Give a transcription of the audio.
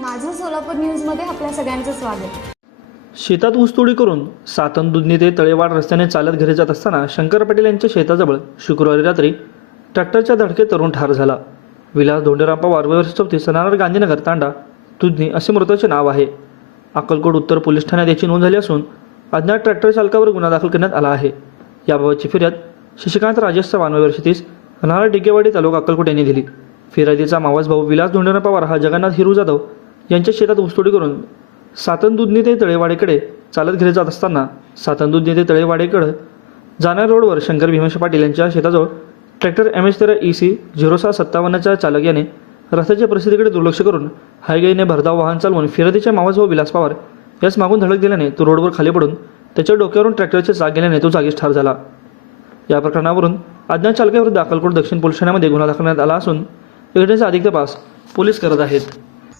माझं सोलापूर न्यूजमध्ये आपल्या सगळ्यांचं स्वागत. शेतात ऊसतोडी करून सातन दुधनी ते तळेवाड रस्त्याने चालत घरी जात असताना शंकर पाटील यांच्या शेताजवळ शुक्रवारी रात्री ट्रॅक्टरच्या धडकेत तरुण ठार झाला. विलास धोंडेराव पवार चौथी सनार गांधीनगर तांडा दुधनी असे मृताचे नाव आहे. अक्कलकोट उत्तर पोलीस ठाण्यात याची नोंद झाली असून अज्ञात ट्रॅक्टर चालकावर गुन्हा दाखल करण्यात आला आहे. याबाबतची फिर्याद शशिकांत राजेश चव्हाण वयवर्ष तीस राहणार डिगेवाडी तालुका अक्कलकोट यांनी दिली. फिर्यादीचा मावास भाऊ विलास धोंडेराव पवार हा जगन्नाथ हिरू जाधव यांच्या शेतात ऊसतोडी करून सातनदूध नेते तळेवाडेकडे चालत घरी जात असताना सातनदूध नेते तळेवाडीकडे जाणाऱ्या रोडवर शंकर भीमेश पाटील यांच्या शेताजवळ ट्रॅक्टर एम एच तेरा ई सी झिरो सहा सत्तावन्नच्या चालक याने रस्त्याच्या परिस्थितीकडे दुर्लक्ष करून हायगाईने भरधाव वाहन चालवून फिरतीच्या मावाजभाऊ विलास पवार यास मागून धडक दिल्याने तो रोडवर खाली पडून त्याच्या डोक्यावरून ट्रॅक्टरचे चाक गेल्याने तो जागीच ठार झाला. या प्रकरणावरून अज्ञात चालकाविरुद्ध अक्कलकोट दक्षिण पोलीस ठाण्यामध्ये गुन्हा दाखल करण्यात आला असून घटनेचा अधिक तपास पोलीस करत आहेत.